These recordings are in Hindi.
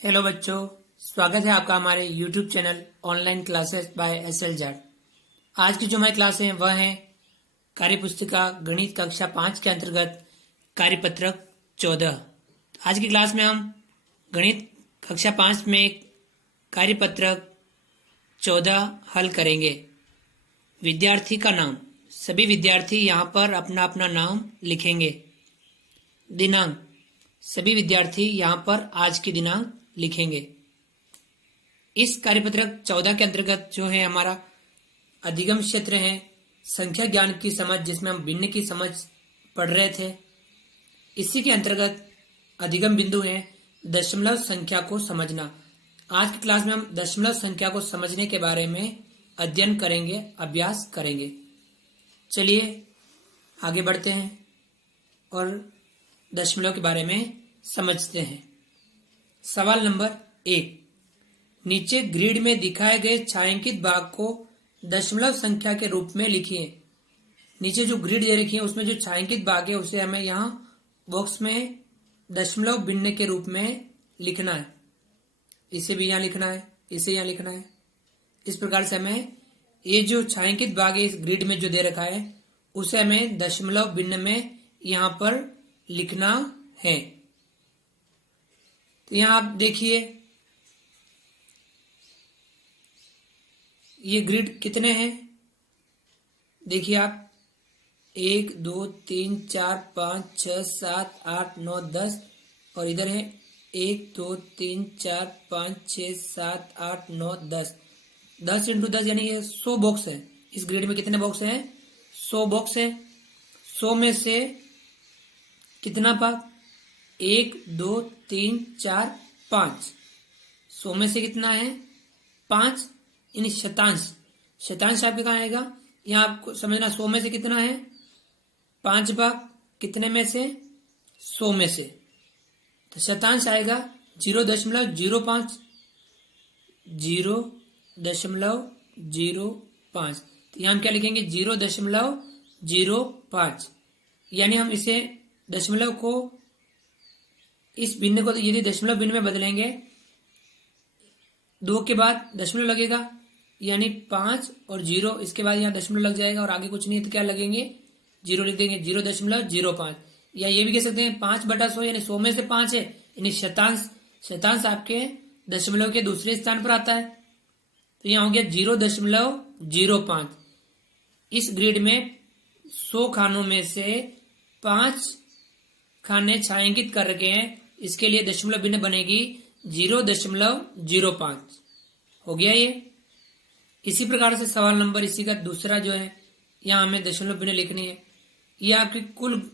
हेलो बच्चों, स्वागत है आपका हमारे YouTube channel online classes bye SL Jat. आज की जो हमारी क्लास है वह है कार्य पुस्तिका गणित कक्षा 5 के अंतर्गत कार्यपत्रक 14। आज की क्लास में हम गणित कक्षा 5 में कार्यपत्रक 14 हल करेंगे। विद्यार्थी का नाम, सभी विद्यार्थी यहाँ पर अपना अपना नाम लिखेंगे। दिनांक, सभी विद्यार्थी यहाँ पर आज की दिनांक लिखेंगे। इस कार्यपत्रक 14 के अंतर्गत जो है हमारा अधिगम क्षेत्र है संख्या ज्ञान की समझ, जिसमें हम भिन्न की समझ पढ़ रहे थे। इसी के अंतर्गत अधिगम बिंदु है दशमलव संख्या को समझना। आज की क्लास में हम दशमलव संख्या को समझने के बारे में अध्ययन करेंगे, अभ्यास करेंगे। चलिए आगे बढ़ते हैं और दशमलव के बारे में समझते हैं। सवाल नंबर 1, नीचे ग्रिड में दिखाए गए छायांकित भाग को दशमलव संख्या के रूप में लिखिए। नीचे जो ग्रिड दे रखी है उसमें जो छायांकित भाग है उसे हमें यहाँ बॉक्स में दशमलव भिन्न के रूप में लिखना है। इसे भी यहाँ लिखना है, इसे यहाँ लिखना है। इस प्रकार से हमें ये जो छायांकित भाग है इस ग्रिड में जो दे रखा है उसे हमें दशमलव भिन्न में यहाँ पर लिखना है। तो यहाँ आप देखिए ये ग्रिड कितने हैं, देखिए आप 1 2 3 4 5 6 7 8 9 10 और इधर है 1 2 3 4 5 6 7 8 9 10 10 इंटू 10 यानी ये 100 बॉक्स है। इस ग्रिड में कितने बॉक्स हैं? 100 बॉक्स है। 100 में से कितना भाग? 1 2 3 4 5। 100 में से कितना है? 5। यानी शतांश। शतांश आपके कहाँ आएगा? यहाँ आपको समझना 100 में से कितना है? 5 भाग। कितने में से? 100 में से। तो शतांश आएगा 0.05। 0.05। तो यहाँ हम क्या लिखेंगे? 0.05। यानी हम इसे दशमलव को, इस भिन्न को यदि दशमलव भिन्न में बदलेंगे 2 के बाद दशमलव लगेगा यानी 5 और 0, इसके बाद यहाँ दशमलव लग जाएगा और आगे कुछ नहीं है तो क्या लगेंगे? 0 लिख देंगे। 0.05 या ये भी कह सकते हैं 5/100 यानी 100 में से 5 है यानी शतांश। शतांश आपके दशमलव के दूसरे स्थान पर आता है। तो यहाँ हो गया 0.05। इस ग्रिड में 100 खानों में से 5 खाने छायांकित कर रखे हैं, इसके लिए दशमलव भिन्न बनेगी 0.05। हो गया ये। इसी प्रकार से सवाल नंबर इसी का दूसरा जो है यहाँ हमें दशमलव भिन्न लिखनी है। ये आपके कुल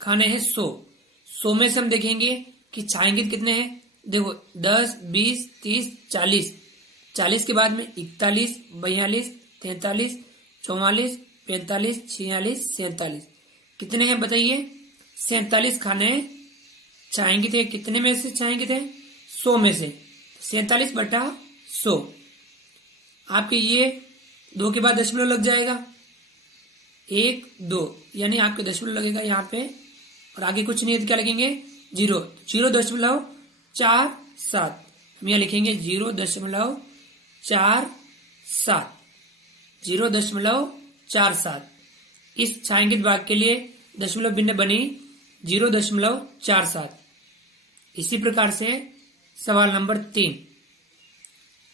खाने हैं 100। 100 में से हम देखेंगे कि छायांकित कितने हैं। देखो 10 20 30 40। 40 के बाद में 41 42 43 44 45 46 47। कितने हैं बताइए? 47 खाने छायांकित है। कितने में से छायांकित है? 100 में से। 47/100। आपके ये 2 के बाद दशमलव लग जाएगा 1 2 यानी आपके दशमलव लगेगा यहाँ पे और आगे कुछ नहीं है तो क्या लगेंगे? 0.47। हम यहाँ लिखेंगे 0.47। 0.47। इस छायांकित भाग के लिए दशमलव भिन्न बनी 0.47। इसी प्रकार से सवाल नंबर 3,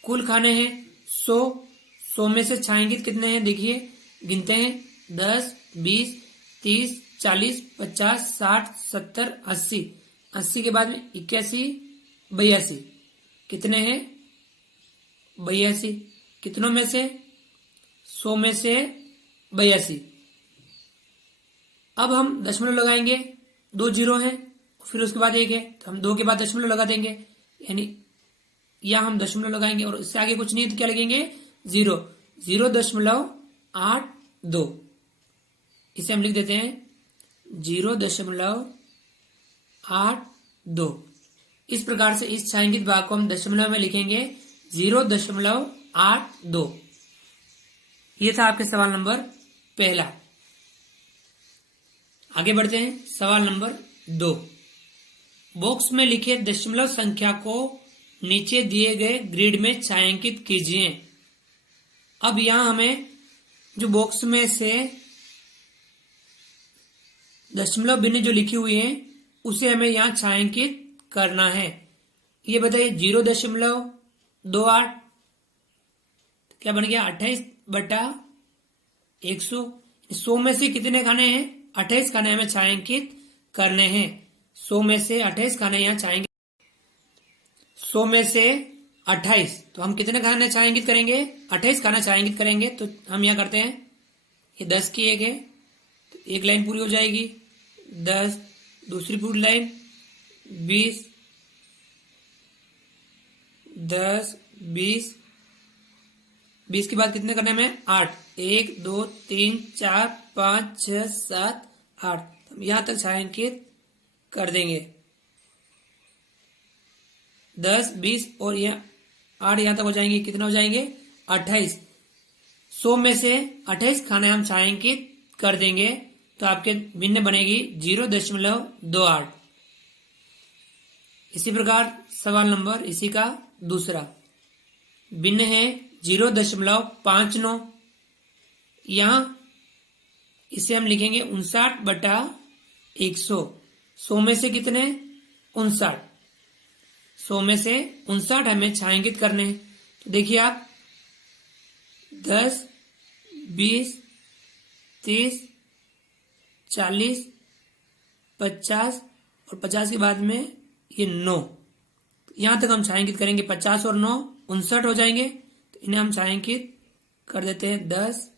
कुल खाने हैं 100। 100 में से छायांकित कितने हैं देखिए, गिनते हैं 10 20 30 40 50 60 70 80। 80 के बाद में 81 82। कितने हैं? 82। कितनों में से? 100 में से 82। अब हम दशमलव लगाएंगे, 2 0 हैं फिर उसके बाद 1 है तो हम 2 के बाद दशमलव लगा देंगे यानी या हम दशमलव लगाएंगे और इससे आगे कुछ नहीं है तो क्या लगेंगे? 0.82। इसे हम लिख देते हैं 0.82। इस प्रकार से इस छायांकित भाग को हम दशमलव में लिखेंगे 0.82। ये था आपके सवाल नंबर पहला। आगे बढ़ते हैं। सवाल नंबर 2, बॉक्स में लिखे दशमलव संख्या को नीचे दिए गए ग्रिड में छायांकित कीजिए। अब यहां हमें जो बॉक्स में से दशमलव बिंदु जो लिखी हुई है उसे हमें यहां छायांकित करना है। ये बताइए 0.28 क्या बन गया 28/100। 100 में से कितने खाने हैं 28 खाने हमें छायांकित करने हैं। 100 में से 28 खाने यहाँ छायांकित 100 में से 28 तो हम कितने खाने छायांकित करेंगे 28 खाना छायांकित करेंगे। तो हम यहाँ करते हैं ये 10 की एक है तो एक लाइन पूरी हो जाएगी 10 दूसरी पूरी लाइन 20 10 20 20 के बाद कितने करने में 8 1 2 3 4 5 6 7 8 हम यहां तक छायांकित कर देंगे 10 20 और यह 8 यहां तक हो जाएंगे कितना हो जाएंगे 28। 100 में से 28 खाने हम छायांकित कर देंगे तो आपके भिन्न बनेगी 0.28। इसी प्रकार सवाल नंबर इसी का दूसरा भिन्न है 0.59। यहां इसे हम लिखेंगे 59/100। 100 में से कितने 59 100 में से 59 हमें छायांकित करने हैं। तो देखिए आप 10 20 30 40 50 और 50 के बाद में ये 9 यहां तक हम छायांकित करेंगे 50 और 9 59 हो जाएंगे। तो इन्हें हम छायांकित कर देते हैं 10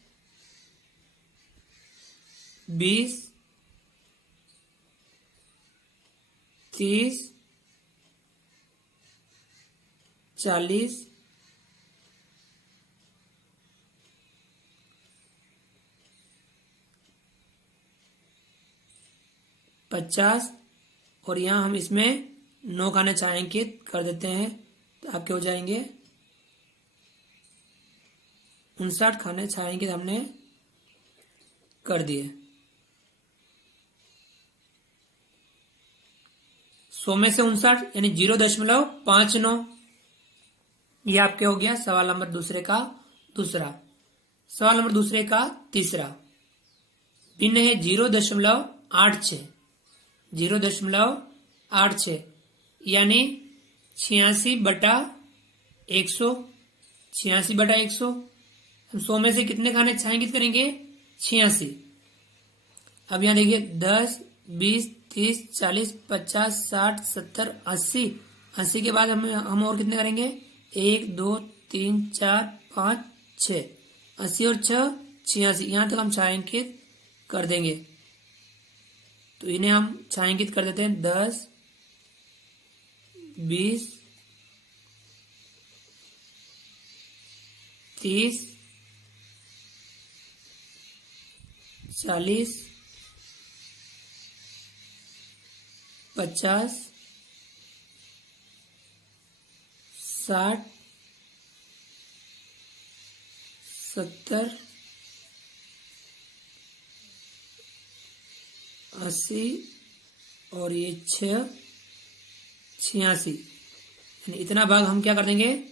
20 30 40 50 और यहां हम इसमें 9 खाने छायांकित कर देते हैं तो आपके हो जाएंगे 59 खाने छायांकित हमने कर दिए। 100 में से 59 यानी 0.59 ये आपके हो गया सवाल नंबर दूसरे का दूसरा। सवाल नंबर दूसरे का तीसरा भिन्न है 0.86 0.86 यानी 86/100 86/100। हम 100 में से कितने खाने छायांकित करेंगे 86। अब यहां देखिए 10 20 30 40 50 60 70 80 80 के बाद हम और कितने करेंगे 1 2 3 4 5 6 80 और 6 86 यहां तक हम छायांकित कर देंगे। तो इन्हें हम छायांकित कर देते हैं 10 20 30 40 50 60 70 80 और ये 86 यानी इतना भाग हम क्या कर देंगे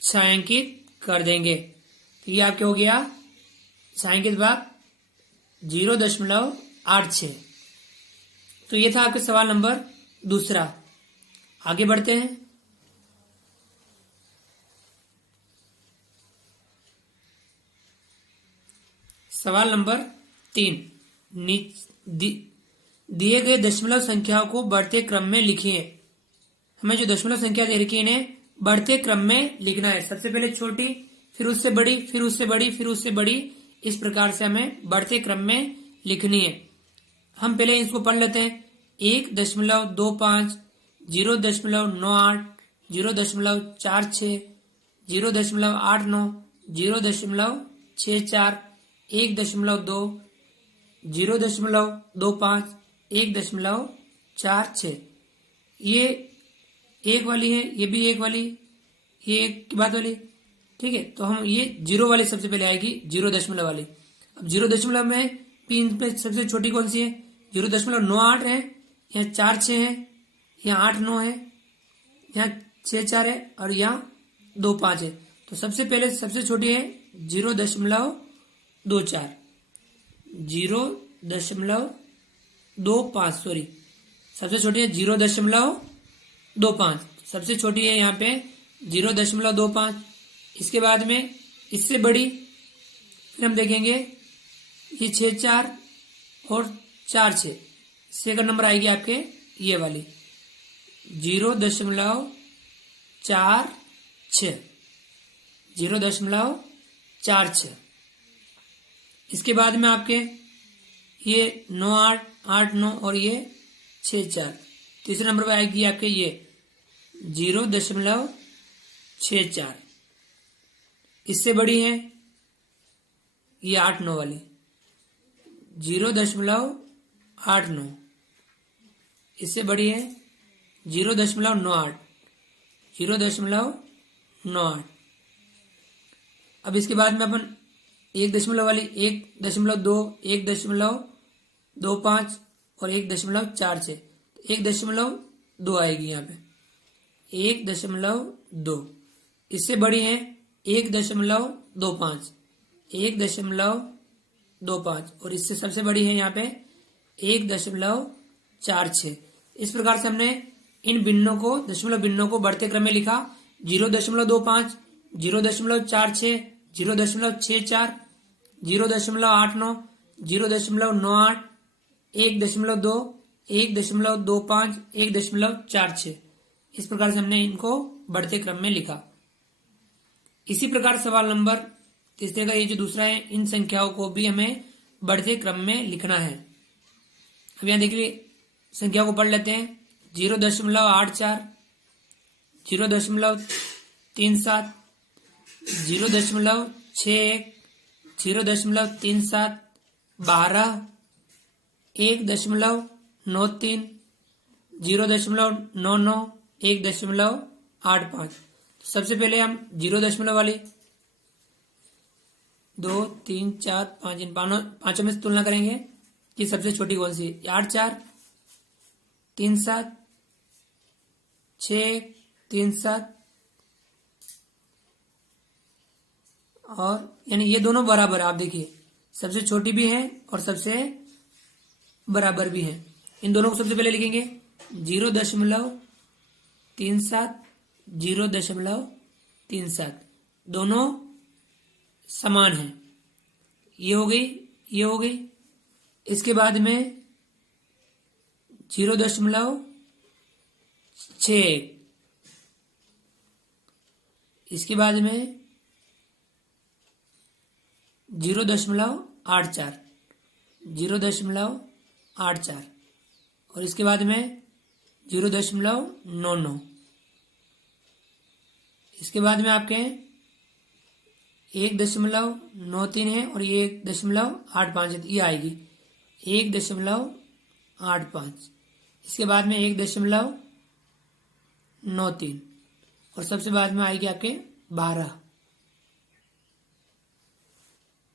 छायांकित कर देंगे। तो ये आपके हो गया छायांकित भाग 0.86। तो ये था आपके सवाल नंबर दूसरा। आगे बढ़ते हैं। सवाल नंबर 3 दिए गए दशमलव संख्याओं को बढ़ते क्रम में लिखिए। हमें जो दशमलव संख्या दे रखी है इन्हें बढ़ते क्रम में लिखना है। सबसे पहले छोटी फिर उससे बड़ी फिर उससे बड़ी फिर उससे बड़ी इस प्रकार से हमें बढ़ते क्रम में लिखनी है। हम पहले इसको पढ़ लेते हैं 1.25 0.98 0.46 0.89 0.64 1.2 0.25 1.46। ये एक वाली है ये भी एक वाली ये एक की बात वाली ठीक है। तो हम ये 0 वाली सबसे पहले आएगी 0 वाली। अब 0 में 3 पे सबसे छोटी कौन सी है 0.98 है यहाँ 4 6 है यहाँ 8 9 है यहाँ 6 4 है और यहाँ 2 5 है। तो सबसे पहले सबसे छोटी है 0.24, 0.25 सॉरी, सबसे छोटी है 0.25, सबसे छोटी है यहाँ पे 0.25। इसके बाद में इससे बड़ी फिर हम देखेंगे ये 6 4 और 4 6, इससे अगर नंबर आएगी आपके ये वाली 0.46, 0.46। इसके बाद में आपके ये 9 8 8 9 और ये 6 4। तीसरे नंबर पे आएगी आपके ये 0.64। इससे बड़ी है ये 8 9 वाली 0.89। इससे बड़ी है 0.98, 0.98। अब इसके बाद में अपन 1 वाली 1.2, 1.25 और 1.46, 1.2 आएगी यहाँ पे 1.2। इससे बड़ी है 1.25, 1.25 और इससे सबसे बड़ी है यहाँ पे 1.46। इस प्रकार से हमने इन भिन्नों को दशमलव भिन्नों को बढ़ते क्रम में लिखा 0.25, 0.46, 0.64, 0.89, 0.98, 1.2, 1.25, 1.46। इस प्रकार से हमने इनको बढ़ते क्रम में लिखा। इसी प्रकार सवाल नंबर तीसरे का ये जो दूसरा है, इन संख्याओं को भी हमें बढ़ते क्रम में लिखना है। अब यहाँ देखिए संख्या को पढ़ लेते हैं 0.84, 0.37, 0.61, 0.37, 12, 1.93, 0.99, 1.85। सबसे पहले हम 0 वाली 2 3 4 5 इन पांचों में से तुलना करेंगे कि सबसे छोटी कौन सी 8 4 3 7 6 3 7 और यानी ये दोनों बराबर है। आप देखिए सबसे छोटी भी है और सबसे बराबर भी है। इन दोनों को सबसे पहले लिखेंगे 0.37, 0.37 दोनों समान है। ये हो गई, ये हो गई। इसके बाद में 0.61, इसके बाद में 0.84, 0.84 और इसके बाद में 0.99। इसके बाद में आपके 1.93 है और ये 1.85 है, ये आएगी 1.85। इसके बाद में 1.93 और सबसे बाद में आएगी आपके 12।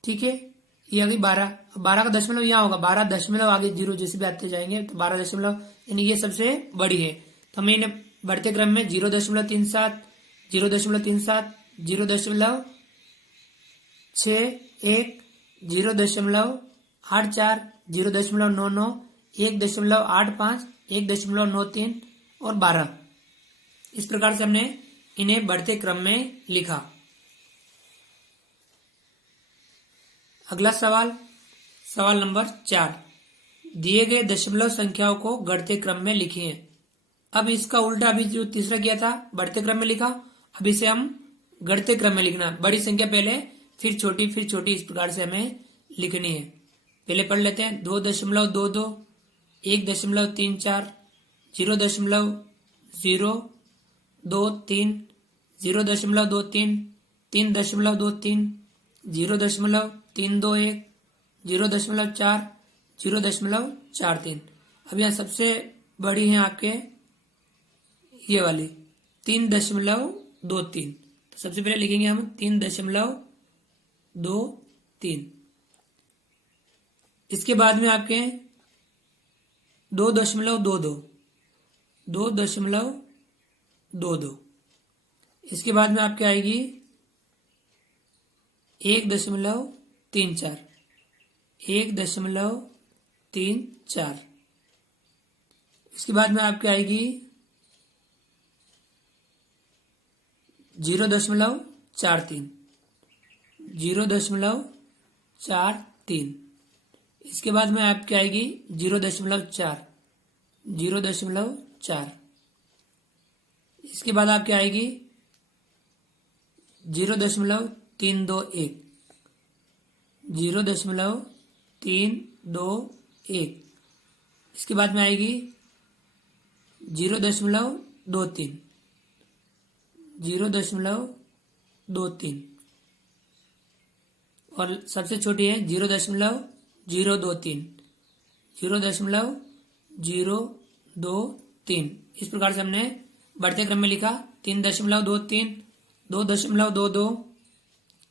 ठीक है, ये आ गई 12। 12 का दशमलव यहाँ होगा, 12 दशमलव आगे 0 जैसे भी आते जाएंगे तो 12 दशमलव यानी ये सबसे बड़ी है। तो हमें इन्हें बढ़ते क्रम में 0.37, 0.37, 0.61, 0.84, 0.99, 1.85, 1.93 और 12। इस प्रकार से हमने इन्हें बढ़ते क्रम में लिखा। अगला सवाल, सवाल नंबर 4, दिए गए दशमलव संख्याओं को घटते क्रम में लिखिए। अब इसका उल्टा अभी जो तीसरा किया था बढ़ते क्रम में लिखा, अब इसे हम घटते क्रम में लिखना। बड़ी संख्या पहले फिर छोटी इस प्रकार से हमें लिखनी है। पहले पढ़ लेते हैं 2.22, 1.34, 0.023, 0.23, 3.23, 0.321, 0.4, 0.43। अब यहाँ सबसे बड़ी है आपके ये वाली 3.23। तो सबसे पहले लिखेंगे हम 3.23। इसके बाद में आपके 2.22, 2.22, 22। इसके बाद में आपके आएगी 1.34, 1.34। इसके बाद में आपके आएगी 0.43, 0.43। इसके बाद में आपके आएगी 0.4, 0.4। इसके बाद आपके आएगी 0.321, 0.321। इसके बाद में आएगी 0.23, 0.23। और सबसे छोटी है 0.023, 0.023। इस प्रकार से हमने बढ़ते क्रम में लिखा 3.23, 2.22,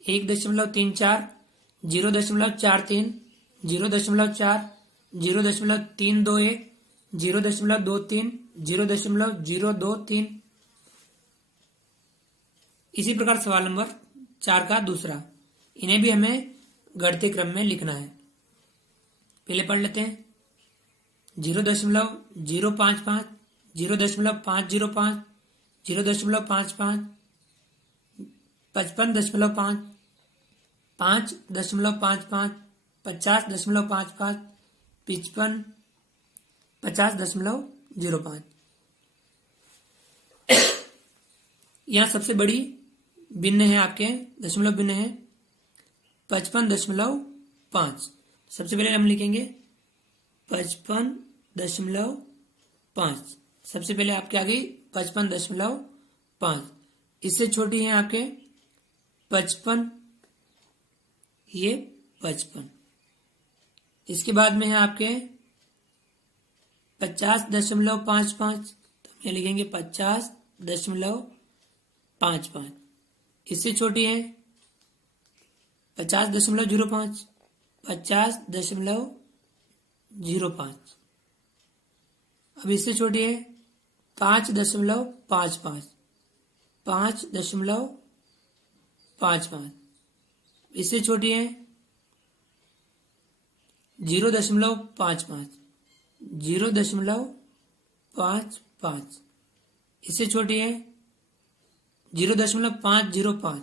1.34, 0.43, 0.4, 0.321, 0.23, 0.023। इसी प्रकार सवाल नंबर 4 का दूसरा, इन्हें भी हमें घटते क्रम में लिखना है। पहले पढ़ लेते हैं। 0.055, 0.505, 0.55, 55.5, 5.55, 50.55, 55, 50.05। यहाँ सबसे बड़ी भिन्न है, आपके दशमलव भिन्न है 55.5। सबसे पहले हम लिखेंगे 55.5। सबसे पहले आपके आ गई 55.5। इससे छोटी है आपके 55, ये 55। इसके बाद में है आपके 50.55, तो हम लिखेंगे 50.55। इससे छोटी है 50.05, 50.05। अब इससे छोटी है 5.55, 5.55। इससे छोटी है 0.55, 0.55। इससे छोटी है 0.505,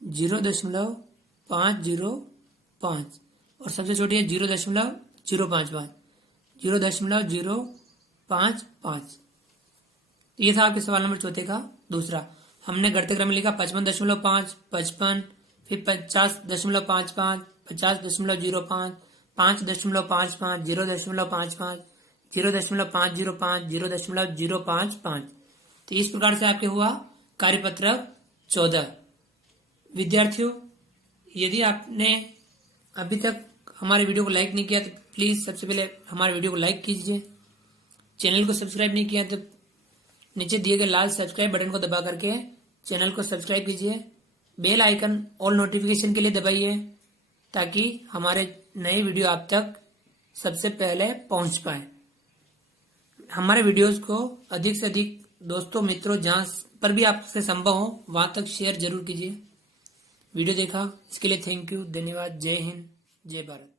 0.505। और सबसे छोटी है 0.055, 0.055। ये था आपके सवाल नंबर चौथे का दूसरा। हमने घटते क्रम में लिखा 55.5, 55, फिर 50.55, 50.05, 5.55, 0.55, 0.505, 0.055। तो इस प्रकार से आपके हुआ कार्यपत्रक 14। विद्यार्थियों, यदि आपने अभी तक हमारे वीडियो को लाइक नहीं किया तो प्लीज सबसे पहले हमारे वीडियो को लाइक कीजिए। चैनल को सब्सक्राइब नहीं किया तो नीचे दिए गए लाल सब्सक्राइब बटन को दबा करके चैनल को सब्सक्राइब कीजिए। बेल आइकन ऑल नोटिफिकेशन के लिए दबाइए ताकि हमारे नए वीडियो आप तक सबसे पहले पहुंच पाए। हमारे वीडियोस को अधिक से अधिक दोस्तों, मित्रों, जहां पर भी आपसे संभव हो वहां तक शेयर जरूर कीजिए। वीडियो देखा इसके लिए थैंक यू, धन्यवाद। जय हिंद, जय भारत।